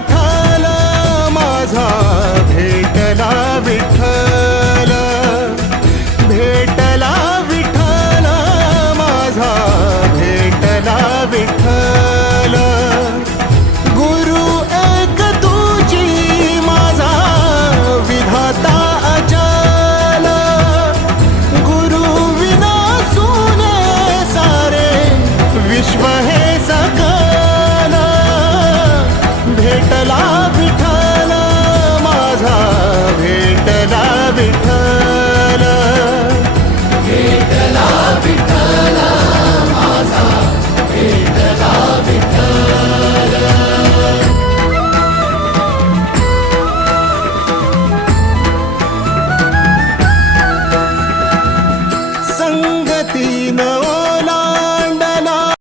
बैठा মদিনা